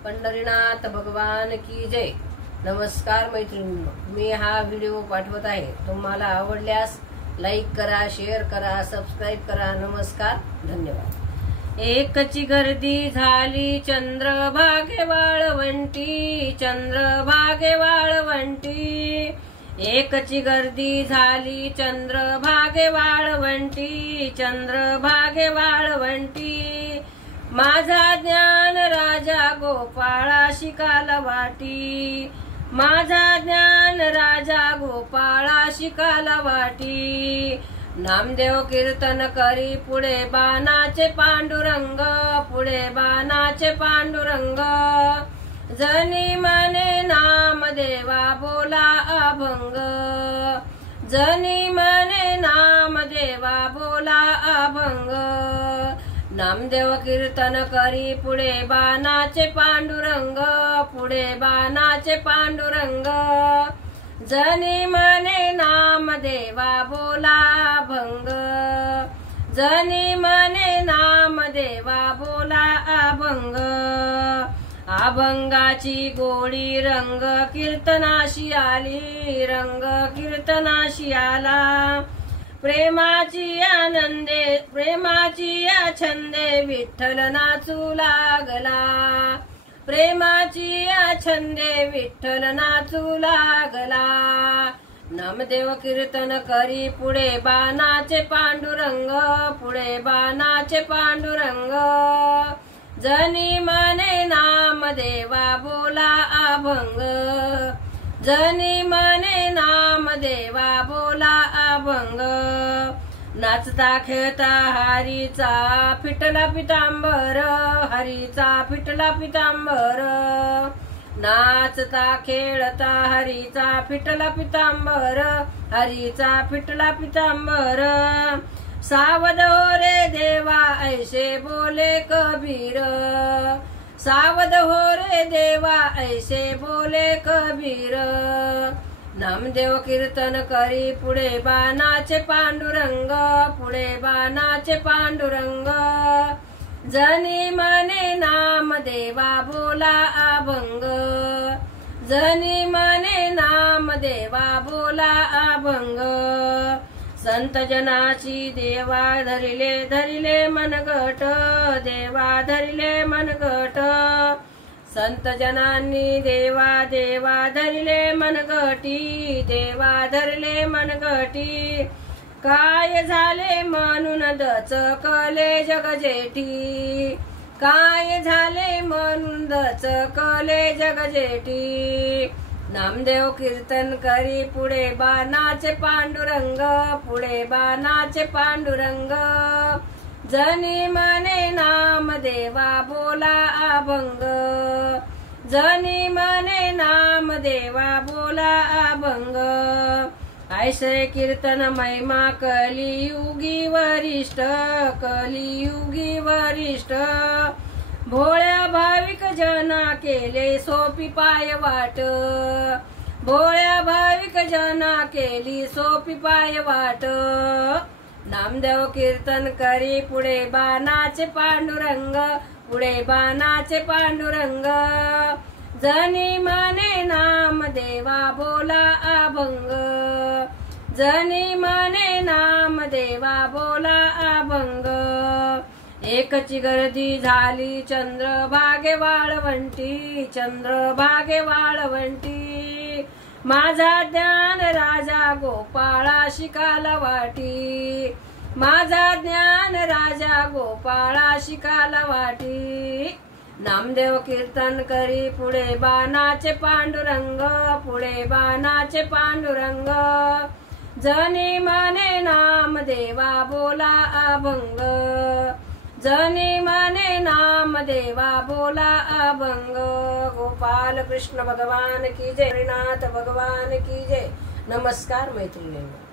पंढरीनाथ भगवान की जय। नमस्कार मैत्रिणींनो, मी हा व्हिडिओ पाठवत आहे। तुम्हाला आवडल्यास लाईक करा, शेअर करा, सबस्क्राइब करा। नमस्कार, धन्यवाद। एकची गर्दी झाली चंद्रभागे वाळवंटी, चंद्रभागे वाळवंटी। एकची गर्दी झाली चंद्रभागे वाळवंटी, चंद्रभागे वाळवंटी। माझा ज्ञान राजा गोपाळा शिकाला वाटी, माझा ज्ञान राजा गोपाळा शिकाला वाटी। नामदेव कीर्तन करी पुढे बाणाचे पांडुरंग, पुढे बाणाचे पांडुरंग। जनी मने नामदेवा बोला अभंग, जनी मने नामदेवा बोला अभंग। नामदेव कीर्तन करी पुढे बाणाचे पांडुरंग, पुढे बाणाचे पांडुरंग। जनी मने नामदेवा बोला अभंग, जनी मने नामदेवा बोला अभंग। अभंगाची गोडी रंग कीर्तनाशी आली, रंग कीर्तनाशी आला। प्रेमाची आनंदे, प्रेमाची छंदे विठ्ठल नाचू लागला, प्रेमाची छंदे विठ्ठल नाचू लागला। नामदेव कीर्तन करी पुढे बाणाचे पांडुरंग, पुढे बाणाचे पांडुरंग। जनी मने नामदेवा बोला अभंग, जनी मने नामदेवा बोला अभंग। नाचता खेळता हरीचा फिटला पितांबर, हरीचा फिटला पितांबर। नाचता खेळता हरीचा फिटला पितांबर, हरीचा फिटला पितांबर। सावध हो रे देवा ऐसे बोले कबीर, सावध हो रे देवा ऐसे बोले कबीर। नामदेव कीर्तन करी पुढे बाणाचे पांडुरंग, पुढे बाणाचे पांडुरंग। जनी मने नामदेवा बोला अभंग, जनी मने नामदेवा बोला अभंग। संत जनाची देवा धरिले, धरिले मनगट, देवा धरिले मनगट। संत जनांनी देवा, देवा धरिले मनगटी, देवा धरले मनगटी। काय झाले म्हणून दचकले जगजेठी, काय झाले म्हणून दचकले जगजेठी। नामदेव कीर्तन करी पुढे बाणाचे पांडुरंग, पुढे बाणाचे पांडुरंग। जनी मने नामदेवा बोला अभंग, जनी मने नामदेवा बोला अभंग। ऐसे कीर्तन महिमा कलियुगी वरिष्ठ, कलियुगी वरिष्ठ। भोळ्या भाविक जना केले सोपी पाय वाट, भोळ्या भाविक जना केली सोपी पाय वाट। नामदेव कीर्तन करी पुढे बाणाचे पांडुरंग, पुढे बाणाचे पांडुरंग। जनी मने नामदेवा बोला अभंग, जनी मने नामदेवा बोला अभंग। एकची गर्दी झाली चंद्रभागे वाळवंटी, चंद्रभागे वाळवंटी। माझा ज्ञान राजा गोपाळा शिकाला वाटी, माझा ज्ञान राजा गोपाळा शिकाला वाटी। नामदेव कीर्तन करी पुढे बाणाचे पांडुरंग, पुढे बाणाचे पांडुरंग। जनी मने नामदेवा बोला अभंग, जनी मने नामदेवा बोला अभंग। गोपाल कृष्ण भगवान की जय, नाथ भगवान की जय। नमस्कार मैत्रिणींनो।